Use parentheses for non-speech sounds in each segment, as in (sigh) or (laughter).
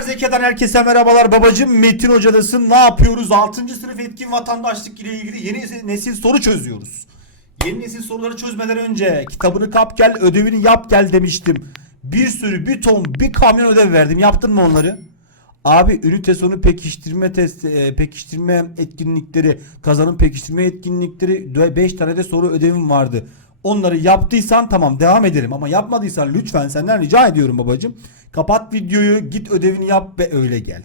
Süper Zeka'dan herkese merhabalar babacım. Metin Hoca'dasın. Ne yapıyoruz? 6. sınıf etkin vatandaşlık ile ilgili yeni nesil soru çözüyoruz. Yeni nesil soruları çözmeden önce kitabını kap gel, ödevini yap gel demiştim. Bir sürü, bir ton, bir kamyon ödev verdim. Yaptın mı onları? Abi ünite sonu pekiştirme testi, e, pekiştirme etkinlikleri, kazanım pekiştirme etkinlikleri 5 tane de soru ödevim vardı. Onları yaptıysan tamam devam ederim ama yapmadıysan lütfen senden rica ediyorum babacım. Kapat videoyu, git ödevini yap ve öyle gel.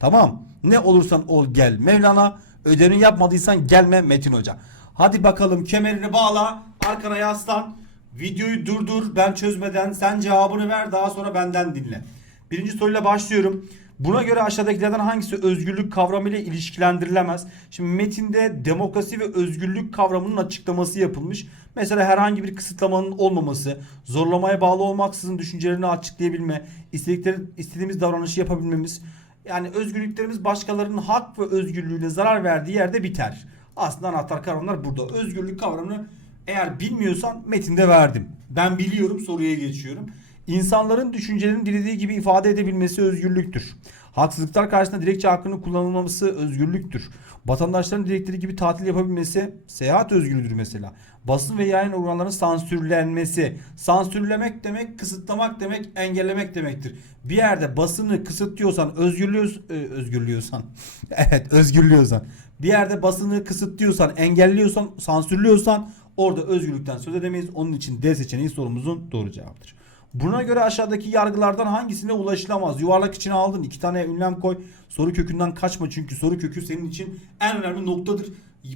Tamam. Ne olursan ol gel. Mevlana ödevini yapmadıysan gelme Metin Hoca. Hadi bakalım kemerini bağla, arkana yaslan. Videoyu durdur ben çözmeden sen cevabını ver daha sonra benden dinle. Birinci soruyla başlıyorum. Buna göre aşağıdakilerden hangisi özgürlük kavramı ile ilişkilendirilemez? Şimdi metinde demokrasi ve özgürlük kavramının açıklaması yapılmış. Mesela herhangi bir kısıtlamanın olmaması, zorlamaya bağlı olmaksızın düşüncelerini açıklayabilme, istedikleri, istediğimiz davranışı yapabilmemiz. Yani özgürlüklerimiz başkalarının hak ve özgürlüğüne zarar verdiği yerde biter. Aslında anahtar kavramlar burada. Özgürlük kavramını eğer bilmiyorsan metinde verdim. Ben biliyorum soruya geçiyorum. İnsanların düşüncelerini dilediği gibi ifade edebilmesi özgürlüktür. Haksızlıklar karşısında dilekçe hakkının kullanılması özgürlüktür. Vatandaşların dilekleri gibi tatil yapabilmesi seyahat özgürlüğüdür mesela. Basın ve yayın organlarının sansürlenmesi. Sansürlemek demek, kısıtlamak demek, engellemek demektir. Bir yerde basını kısıtlıyorsan, özgürlüyorsan, özgürlüyorsan, (laughs) evet özgürlüyorsan, bir yerde basını kısıtlıyorsan, engelliyorsan, sansürlüyorsan orada özgürlükten söz edemeyiz. Onun için D seçeneği sorumuzun doğru cevabıdır. Buna göre aşağıdaki yargılardan hangisine ulaşılamaz? Yuvarlak içine aldın. iki tane ünlem koy. Soru kökünden kaçma çünkü soru kökü senin için en önemli noktadır.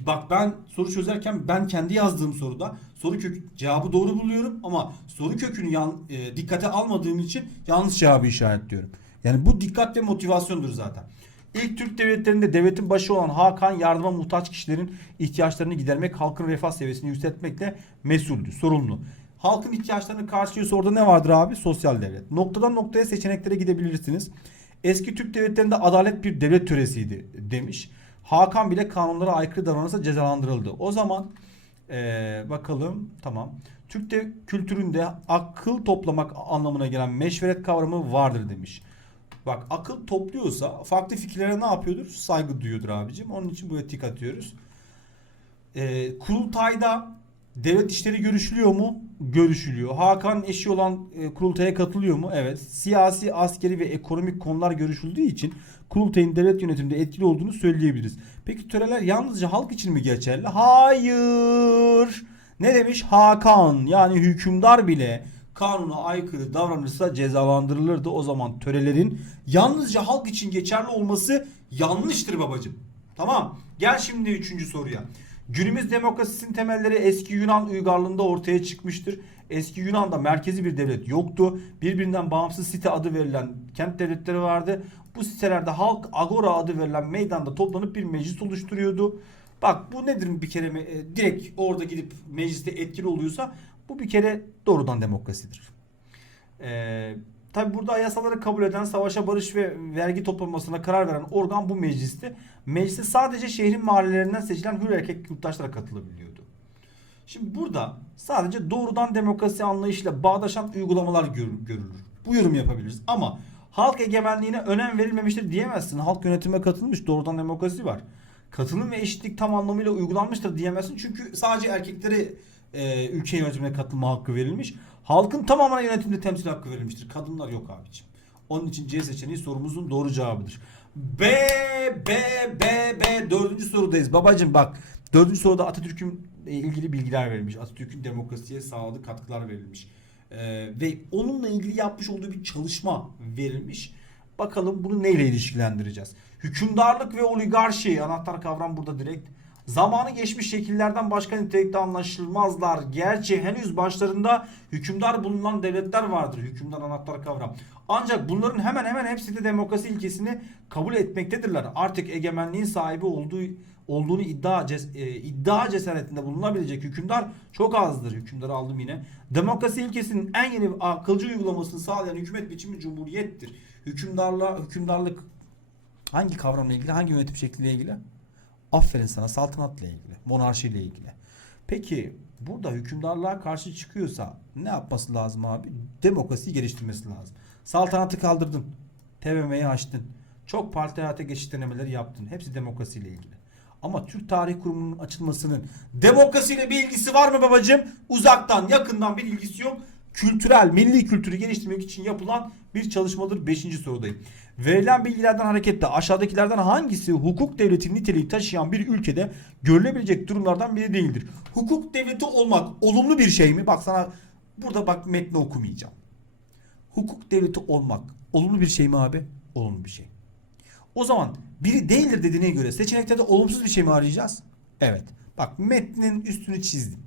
Bak ben soru çözerken ben kendi yazdığım soruda soru kök cevabı doğru buluyorum ama soru kökünü yan, e, dikkate almadığım için yanlış cevabı işaretliyorum. Yani bu dikkat ve motivasyondur zaten. İlk Türk devletlerinde devletin başı olan Hakan yardıma muhtaç kişilerin ihtiyaçlarını gidermek, halkın refah seviyesini yükseltmekle mesuldü, sorumlu. Halkın ihtiyaçlarını karşılıyorsa orada ne vardır abi? Sosyal devlet. Noktadan noktaya seçeneklere gidebilirsiniz. Eski Türk devletlerinde adalet bir devlet töresiydi demiş. Hakan bile kanunlara aykırı davranırsa cezalandırıldı. O zaman ee, bakalım tamam. Türk de kültüründe akıl toplamak anlamına gelen meşveret kavramı vardır demiş. Bak akıl topluyorsa farklı fikirlere ne yapıyordur? Saygı duyuyordur abicim. Onun için bu etik atıyoruz. Ee, kurultayda devlet işleri görüşülüyor mu? Görüşülüyor. Hakan eşi olan e, kurultaya katılıyor mu? Evet. Siyasi, askeri ve ekonomik konular görüşüldüğü için kurultayın devlet yönetiminde etkili olduğunu söyleyebiliriz. Peki töreler yalnızca halk için mi geçerli? Hayır. Ne demiş? Hakan yani hükümdar bile kanuna aykırı davranırsa cezalandırılırdı. O zaman törelerin yalnızca halk için geçerli olması yanlıştır babacım. Tamam. Gel şimdi üçüncü soruya. Günümüz demokrasisinin temelleri eski Yunan uygarlığında ortaya çıkmıştır. Eski Yunan'da merkezi bir devlet yoktu. Birbirinden bağımsız site adı verilen kent devletleri vardı. Bu sitelerde halk agora adı verilen meydanda toplanıp bir meclis oluşturuyordu. Bak bu nedir bir kere e, direkt orada gidip mecliste etkili oluyorsa bu bir kere doğrudan demokrasidir. Ee, Tabi burada yasaları kabul eden, savaşa barış ve vergi toplanmasına karar veren organ bu meclisti. Meclise sadece şehrin mahallelerinden seçilen hür erkek yurttaşlara katılabiliyordu. Şimdi burada sadece doğrudan demokrasi anlayışıyla bağdaşan uygulamalar gör- görülür. Bu yorum yapabiliriz ama halk egemenliğine önem verilmemiştir diyemezsin. Halk yönetime katılmış doğrudan demokrasi var. Katılım ve eşitlik tam anlamıyla uygulanmıştır diyemezsin. Çünkü sadece erkekleri e, ülke yönetimine katılma hakkı verilmiş. Halkın tamamına yönetimde temsil hakkı verilmiştir. Kadınlar yok abicim. Onun için C seçeneği sorumuzun doğru cevabıdır. B, B, B, B. Dördüncü sorudayız. Babacım bak. Dördüncü soruda Atatürk'ün ilgili bilgiler verilmiş. Atatürk'ün demokrasiye sağladığı katkılar verilmiş. Ee, ve onunla ilgili yapmış olduğu bir çalışma verilmiş. Bakalım bunu neyle ilişkilendireceğiz? Hükümdarlık ve oligarşi anahtar kavram burada direkt. Zamanı geçmiş şekillerden başka nitelikte anlaşılmazlar. Gerçi henüz başlarında hükümdar bulunan devletler vardır. Hükümdar anahtar kavram. Ancak bunların hemen hemen hepsi de demokrasi ilkesini kabul etmektedirler. Artık egemenliğin sahibi olduğu olduğunu iddia ces- e, iddia cesaretinde bulunabilecek hükümdar çok azdır. Hükümdarı aldım yine. Demokrasi ilkesinin en yeni akılcı uygulamasını sağlayan hükümet biçimi cumhuriyettir. Hükümdarla hükümdarlık hangi kavramla ilgili, hangi yönetim şekliyle ilgili? Aferin sana saltanatla ilgili, monarşiyle ilgili. Peki burada hükümdarlığa karşı çıkıyorsa ne yapması lazım abi? Demokrasiyi geliştirmesi lazım. Saltanatı kaldırdın. TBMM'yi açtın. Çok parti hayata geçiş denemeleri yaptın. Hepsi demokrasiyle ilgili. Ama Türk Tarih Kurumu'nun açılmasının demokrasiyle bir ilgisi var mı babacığım? Uzaktan yakından bir ilgisi yok. Kültürel, milli kültürü geliştirmek için yapılan bir çalışmadır. Beşinci sorudayım. Verilen bilgilerden hareketle aşağıdakilerden hangisi hukuk devleti niteliği taşıyan bir ülkede görülebilecek durumlardan biri değildir? Hukuk devleti olmak olumlu bir şey mi? Bak sana burada bak metni okumayacağım. Hukuk devleti olmak olumlu bir şey mi abi? Olumlu bir şey. O zaman biri değildir dediğine göre seçeneklerde olumsuz bir şey mi arayacağız? Evet. Bak metnin üstünü çizdim.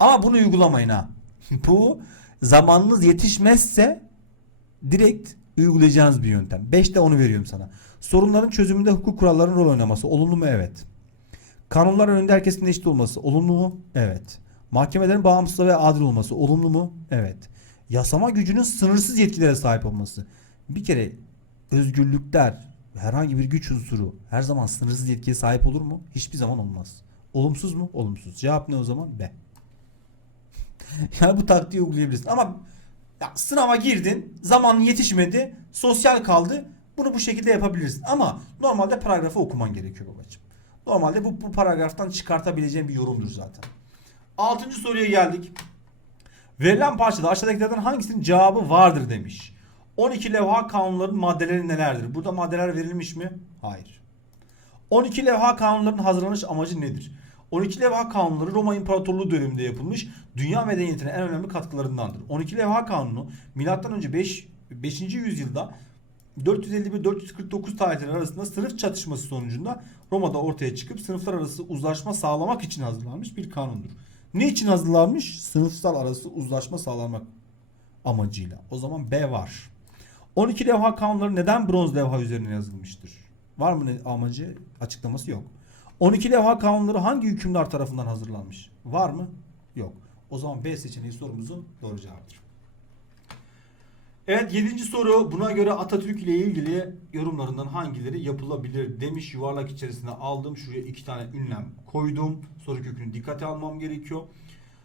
Ama bunu uygulamayın ha. (laughs) Bu zamanınız yetişmezse direkt uygulayacağınız bir yöntem. 5'te onu veriyorum sana. Sorunların çözümünde hukuk kurallarının rol oynaması. Olumlu mu? Evet. Kanunlar önünde herkesin eşit olması. Olumlu mu? Evet. Mahkemelerin bağımsız ve adil olması. Olumlu mu? Evet. Yasama gücünün sınırsız yetkilere sahip olması. Bir kere özgürlükler, herhangi bir güç unsuru her zaman sınırsız yetkiye sahip olur mu? Hiçbir zaman olmaz. Olumsuz mu? Olumsuz. Cevap ne o zaman? B. (laughs) yani bu taktiği uygulayabilirsin. Ama ya sınava girdin, zamanın yetişmedi, sosyal kaldı. Bunu bu şekilde yapabilirsin. Ama normalde paragrafı okuman gerekiyor babacığım. Normalde bu, bu paragraftan çıkartabileceğin bir yorumdur zaten. Altıncı soruya geldik. Verilen parçada aşağıdakilerden hangisinin cevabı vardır demiş. 12 levha kanunların maddeleri nelerdir? Burada maddeler verilmiş mi? Hayır. 12 levha kanunlarının hazırlanış amacı nedir? 12 levha kanunları Roma İmparatorluğu döneminde yapılmış dünya medeniyetine en önemli katkılarındandır. 12 levha kanunu M.Ö. 5. 5. yüzyılda 451-449 tarihleri arasında sınıf çatışması sonucunda Roma'da ortaya çıkıp sınıflar arası uzlaşma sağlamak için hazırlanmış bir kanundur. Ne için hazırlanmış? Sınıfsal arası uzlaşma sağlamak amacıyla. O zaman B var. 12 levha kanunları neden bronz levha üzerine yazılmıştır? Var mı amacı? Açıklaması yok. 12 levha kanunları hangi hükümdar tarafından hazırlanmış? Var mı? Yok. O zaman B seçeneği sorumuzun doğru cevabıdır. Evet 7. soru buna göre Atatürk ile ilgili yorumlarından hangileri yapılabilir demiş. Yuvarlak içerisine aldım. Şuraya iki tane ünlem koydum. Soru kökünü dikkate almam gerekiyor.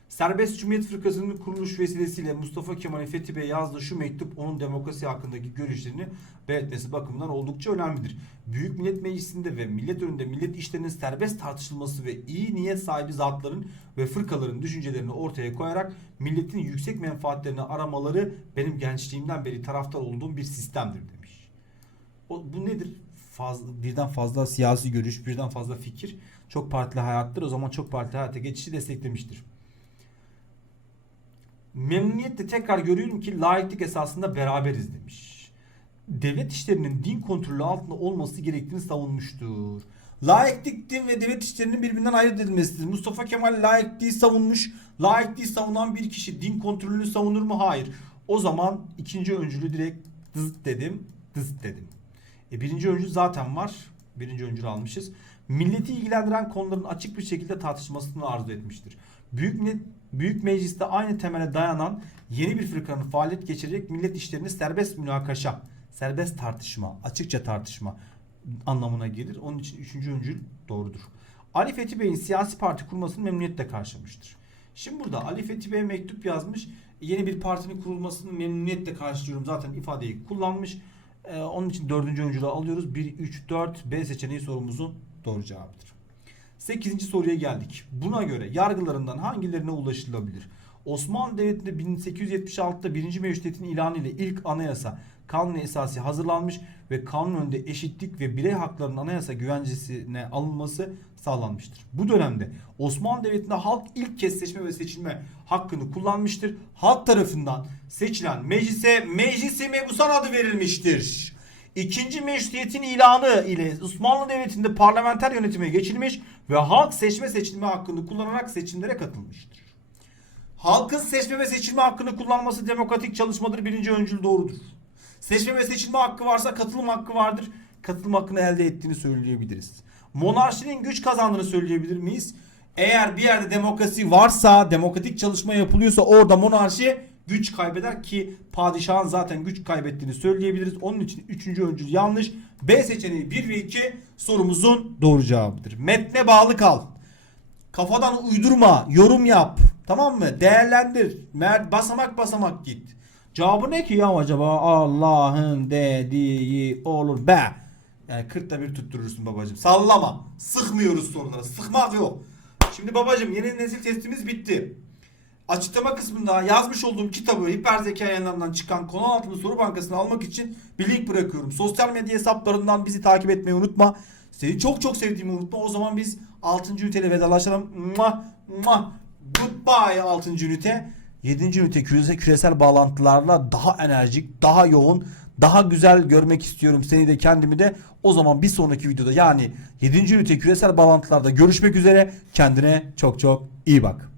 Serbest Cumhuriyet Fırkası'nın kuruluş vesilesiyle Mustafa Kemal Fethi Bey yazdığı şu mektup onun demokrasi hakkındaki görüşlerini belirtmesi bakımından oldukça önemlidir. Büyük Millet Meclisi'nde ve millet önünde millet işlerinin serbest tartışılması ve iyi niyet sahibi zatların ve fırkaların düşüncelerini ortaya koyarak milletin yüksek menfaatlerini aramaları benim gençliğimden beri taraftar olduğum bir sistemdir demiş. O, bu nedir? Fazla, birden fazla siyasi görüş, birden fazla fikir çok partili hayattır. O zaman çok partili hayata geçişi desteklemiştir. Memnuniyetle tekrar görüyorum ki laiklik esasında beraberiz demiş. Devlet işlerinin din kontrolü altında olması gerektiğini savunmuştur. Laiklik din ve devlet işlerinin birbirinden ayırt edilmesidir. Mustafa Kemal laikliği savunmuş. Laikliği savunan bir kişi din kontrolünü savunur mu? Hayır. O zaman ikinci öncülü direkt dızıt dedim. Dızıt dedim. E, birinci öncül zaten var. Birinci öncülü almışız. Milleti ilgilendiren konuların açık bir şekilde tartışmasını arzu etmiştir. Büyük Büyük Meclis'te aynı temele dayanan yeni bir fırkanın faaliyet geçirecek millet işlerini serbest münakaşa, serbest tartışma, açıkça tartışma anlamına gelir. Onun için üçüncü öncül doğrudur. Ali Fethi Bey'in siyasi parti kurmasını memnuniyetle karşılamıştır. Şimdi burada Ali Fethi Bey mektup yazmış. Yeni bir partinin kurulmasını memnuniyetle karşılıyorum. Zaten ifadeyi kullanmış. Ee, onun için dördüncü öncülü alıyoruz. 1, 3, 4 B seçeneği sorumuzun doğru cevabıdır. 8. soruya geldik. Buna göre yargılarından hangilerine ulaşılabilir? Osmanlı Devleti'nde 1876'da 1. Meşrutiyetin ilanı ile ilk anayasa kanun esası hazırlanmış ve kanun önünde eşitlik ve birey haklarının anayasa güvencesine alınması sağlanmıştır. Bu dönemde Osmanlı Devleti'nde halk ilk kez seçme ve seçilme hakkını kullanmıştır. Halk tarafından seçilen meclise meclisi mebusan adı verilmiştir. İkinci meşrutiyetin ilanı ile Osmanlı Devleti'nde parlamenter yönetime geçilmiş ve halk seçme seçilme hakkını kullanarak seçimlere katılmıştır. Halkın seçme ve seçilme hakkını kullanması demokratik çalışmadır. Birinci öncül doğrudur. Seçme ve seçilme hakkı varsa katılım hakkı vardır. Katılım hakkını elde ettiğini söyleyebiliriz. Monarşinin güç kazandığını söyleyebilir miyiz? Eğer bir yerde demokrasi varsa, demokratik çalışma yapılıyorsa orada monarşi güç kaybeder ki padişahın zaten güç kaybettiğini söyleyebiliriz. Onun için 3. öncül yanlış. B seçeneği 1 ve 2 sorumuzun doğru cevabıdır. Metne bağlı kal. Kafadan uydurma, yorum yap. Tamam mı? Değerlendir. Mer basamak basamak git. Cevabı ne ki ya acaba? Allah'ın dediği olur be. Yani 40'ta bir tutturursun babacım. Sallama. Sıkmıyoruz sorulara. Sıkmak yok. Şimdi babacım yeni nesil testimiz bitti. Açıklama kısmında yazmış olduğum kitabı hiper zeka yayınlarından çıkan konu altında soru bankasını almak için bir link bırakıyorum. Sosyal medya hesaplarından bizi takip etmeyi unutma. Seni çok çok sevdiğimi unutma. O zaman biz 6. üniteyle vedalaşalım. Mua, mua. Goodbye 6. ünite. 7. ünite küresel, küresel bağlantılarla daha enerjik, daha yoğun, daha güzel görmek istiyorum seni de kendimi de. O zaman bir sonraki videoda yani 7. ünite küresel bağlantılarda görüşmek üzere. Kendine çok çok iyi bak.